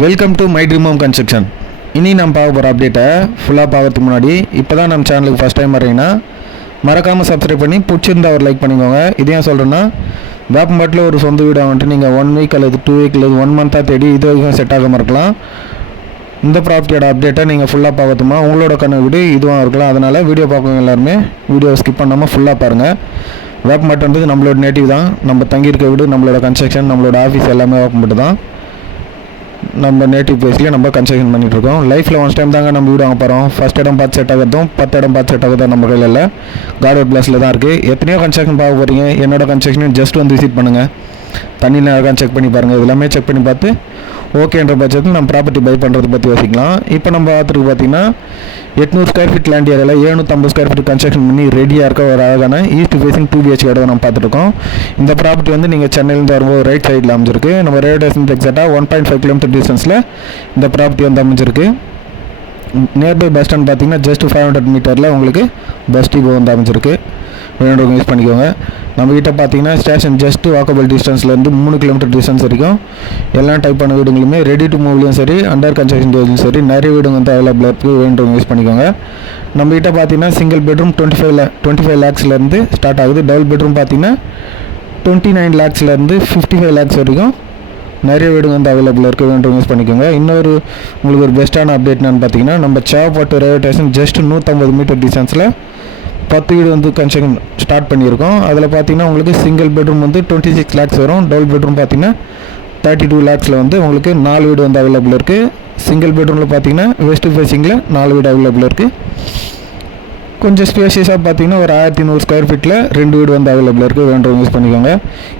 Welcome to my dream home construction. இனி நம்ம பார்க்க போகிற அப்டேட்டை ஃபுல்லாக பார்க்கறதுக்கு முன்னாடி இப்போ தான் நம்ம சேனலுக்கு ஃபஸ்ட் டைம் வரீங்கன்னா மறக்காமல் சப்ஸ்கிரைப் பண்ணி பிடிச்சிருந்தா ஒரு லைக் பண்ணிக்கோங்க. இதையும் சொல்கிறேன்னா வேப்பம்பட்டில் ஒரு சொந்த வீடாக வந்துட்டு நீங்கள் 1 வீக் அல்லது 2 வீக் அல்லது 1 மந்த்தாக தேடி இது வரைக்கும் செட் ஆகாமல் இருக்கலாம். இந்த ப்ராப்பர்ட்டியோட அப்டேட்டை நீங்கள் ஃபுல்லாக பார்க்கணுமா உங்களோட கண்ணு வீடு இதுவாக இருக்கலாம். அதனால் வீடியோ பார்க்குறவங்க எல்லாருமே வீடியோ ஸ்கிப் பண்ணாமல் ஃபுல்லாக பாருங்கள். வேப்பம்பட்டுன்றது நம்மளோட நேட்டிவ் தான். நம்ம தங்கியிருக்க வீடு, நம்மளோட கன்ஸ்ட்ரக்ஷன், நம்மளோட ஆஃபீஸ் எல்லாமே வேப்பம்பட்டு தான். நம்ம நேட்டிவ் பிளேஸ்லேயே நம்ம கன்ஸ்ட்ரக்ஷன் பண்ணிகிட்ருக்கோம். லைஃப்பில் ஒன்ஸ் டைம் தாங்க நம்ம வீடு வாங்க போகிறோம். ஃபஸ்ட் இடம் பார்த்து செட் ஆகிறதும் 10 இடம் பார்த்து செட் ஆகிறதும் நம்ம கையில் இல்லை, கார்டு பிளேஸில் தான் இருக்குது. எத்தனையோ கன்ஸ்ட்ரக்ஷன் பார்க்க போகிறீங்க. என்னோட கன்ஸ்ட்ரக்ஷன் ஜஸ்ட் வந்து விசிட் பண்ணுங்கள். தண்ணி நேரம் செக் பண்ணி பாருங்கள். இது எல்லாமே செக் பண்ணி பார்த்து ஓகேன்ற பட்சத்தில் நம்ம ப்ராப்பர்ட்டி பை பண்ணுறதை பற்றி யோசிக்கலாம். இப்போ நம்ம பார்த்துருக்கு பார்த்தீங்கன்னா 800 ஸ்கொயர் ஃபீட் லேண்ட் ஏரியாவில் 750 ஸ்கொயர் ஃபீட் கன்ஸ்ட்ரக்ஷன் பண்ணி ரெடியாக இருக்க ஒரு அழகான ஈஸ்ட் ஃபேசிங் 2 BHK இடம் நம்ம பார்த்துருக்கோம். இந்த ப்ராப்பர்ட்டி வந்து நீங்கள் சென்னையிலேருந்து வரும்போது ரைட் சைடில் அமைஞ்சிருக்கு. நம்ம ரயில்வே ஸ்டேஷன் எக்ஸாக்டாக 1.5 கிலோமீட்டர் டிஸ்டன்ஸில் இந்த ப்ராப்பர்ட்டி வந்து அமைஞ்சிருக்கு. நியர்பை பஸ் ஸ்டாண்ட் பார்த்தீங்கன்னா ஜஸ்ட் 500 மீட்டரில் உங்களுக்கு பஸ் டிப்போ வந்து அமைஞ்சிருக்கு. வேணுன்றவங்க யூஸ் பண்ணிக்கோங்க. நம்மகிட்ட பார்த்தீங்கன்னா ஸ்டேஷன் ஜஸ்ட் வாக்கபிள் டிஸ்டன்ஸ்லேருந்து 3 கிலோமீட்டர் டிஸ்டன்ஸ் வரைக்கும் எல்லா டைப்பான வீடுங்களுமே ரெடி டு மூவ்லையும் சரி, அண்டர் கன்ஸ்ட்ரக்ஷன் ஸ்டேஜ்லையும் சரி நிறைய வீடுங்க வந்து அவைலபிளாக இருக்குது. வேணுன்றவங்க யூஸ் பண்ணிக்கோங்க. நம்மகிட்ட பார்த்தீங்கன்னா சிங்கிள் பெட்ரூம் 25 லேக்ஸ்லேருந்து ஸ்டார்ட் ஆகுது. டபுள் பெட்ரூம் பார்த்தீங்கன்னா 29 லேக்ஸ்லேருந்து 55 லேக்ஸ் வரைக்கும் நிறைய வீடுங்க வந்து அவைலபிளாக இருக்குது. வேணுன்றவங்க யூஸ் பண்ணிக்கோங்க. இன்னொரு உங்களுக்கு ஒரு பெஸ்ட்டான அப்டேட் என்னென்னு பார்த்தீங்கன்னா நம்ம Sevvapet railway station just 150 metre டிஸ்டன்ஸில் 10 வீடு வந்து கன்ஸ்ட்ரக்ஷன் ஸ்டார்ட் பண்ணியிருக்கோம். அதில் பார்த்தீங்கன்னா உங்களுக்கு சிங்கிள் பெட்ரூம் வந்து 26 லேக்ஸ் வரும். டபுள் பெட்ரூம் பார்த்தீங்கன்னா 32 லேக்ஸில் வந்து உங்களுக்கு 4 வீடு வந்து அவைலபிள் இருக்குது. சிங்கிள் பெட்ரூமில் பார்த்தீங்கன்னா வெஸ்ட் ஃபேஸிங்கில் 4 வீடு அவைலபிள் இருக்குது. கொஞ்சம் ஸ்பேஷியஸாக பார்த்தீங்கன்னா ஒரு 1100 ஸ்கொயர் ஃபீட்டில் 2 வீடு வந்து அவைலபிள் இருக்குது. வேணுன்றவங்க யூஸ் பண்ணிக்கோங்க.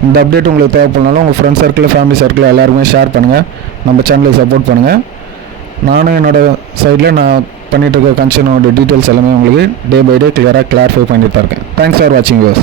இந்த அப்டேட் உங்களுக்கு தேவைப்படனாலும் உங்கள் ஃப்ரெண்ட்ஸ் சர்க்கிள், ஃபேமிலி சர்க்கிள் எல்லாருமே ஷேர் பண்ணுங்கள். நம்ம சேனலை சப்போர்ட் பண்ணுங்கள். நானும் என்னோடய சைடில் நான் பண்ணிகிட்டு இருக்க கன்ஸ்ட்ரக்ஷனோட டீட்டெயில்ஸ் எல்லாமே உங்களுக்கு டே பை டே கிளியராக கிளாரிஃபை பண்ணிட்டு தான் இருக்கேன். தேங்க்ஸ் ஃபார் வாட்சிங் யூஸ்.